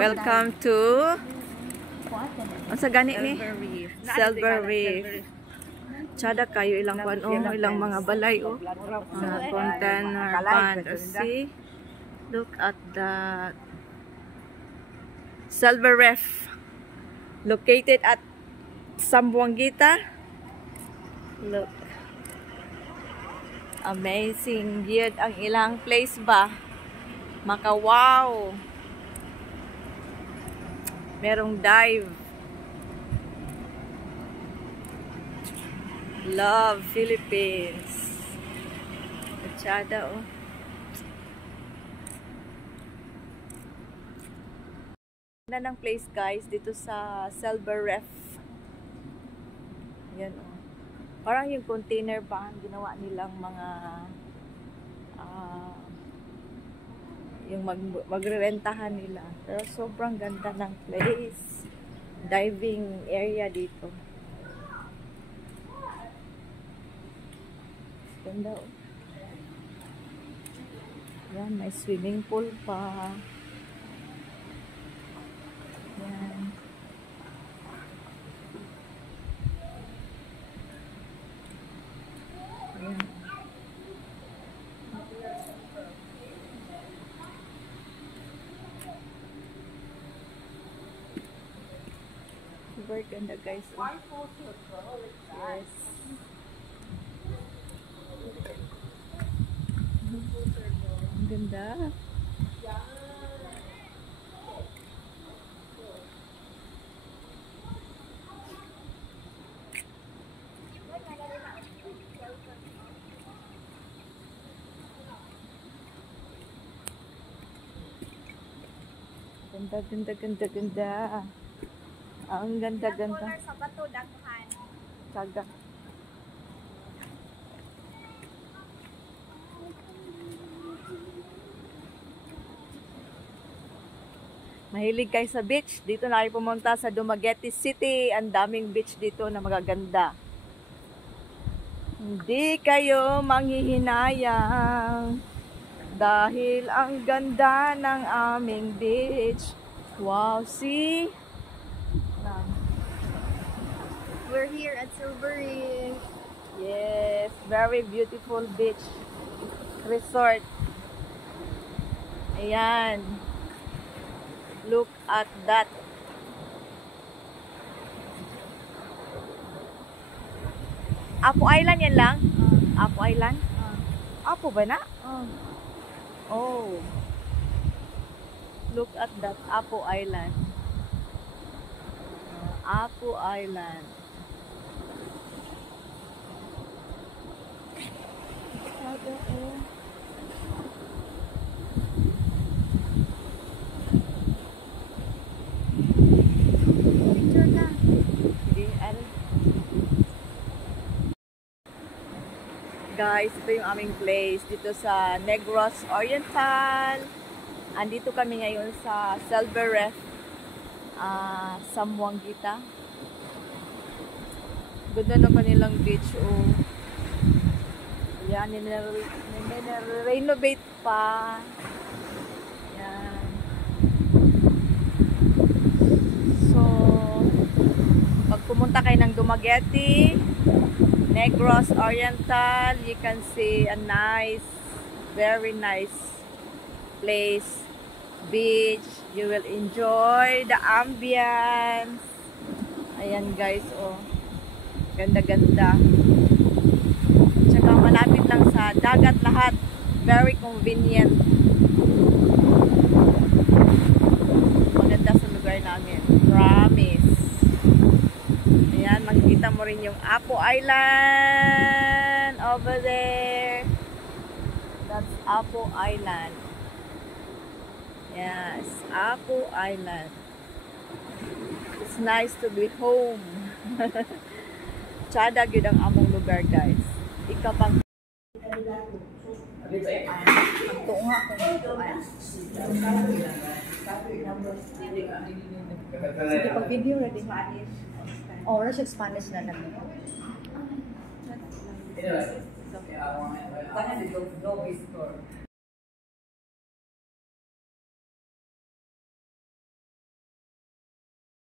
Welcome to sa gani ni Silver Reef. Tsada kayo ilang ilang mga balay container pond. See, look at that Silver Reef, located at Zamboanguita. Look, amazing yun ang ilang place ba, maka wow. Merong dive. Love Philippines. Tsada oh. Ganda ng place guys dito sa Silver Reef. Yan oh. Parang yung container ba ginawa nilang mga yung magrerentahan nila. Pero sobrang ganda ng place. Diving area dito. Ganda oh. Yan, may swimming pool pa. Yan. Yan. Super ganda guys. Yes. Ang ganda. Ganda. Ang ganda. Sa bato, daghan. Saga. Mahilig kayo sa beach. Dito na kayo pumunta sa Dumaguete City. Ang daming beach dito na magaganda. Hindi kayo manghihinayang dahil ang ganda ng aming beach. Wow, see? We're here at Silver Reef. Yes, very beautiful beach resort. Ayan. Look at that. Apo Island yan lang? Apo Island? Apo ba na? Oh. Look at that, Apo Island. Apo Island. Picture na. Guys, ito yung aming place dito sa Negros Oriental. Andito kami ngayon sa Silver Reef, Zamboanguita. Ganda ng kanilang beach oh. Yan, nire-renovate pa. Yan. So, pag pumunta kayo ng Dumaguete, Negros Oriental, you can see a nice, very nice place, beach. You will enjoy the ambience. Ayan guys, oh. Ganda-ganda. Tsaka malapit lang sa dagat lahat. Very convenient. Maganda sa lugar namin. Promise. Ayan, makikita mo rin yung Apo Island over there. That's Apo Island. Yes, Apo Island. It's nice to be home. Tsada gyud ang among lugar guys. Ika pang Pagtunga ko dito ay. Sige, pag-video ready. Oh, Russian Spanish na lang. Anyway, no visitor.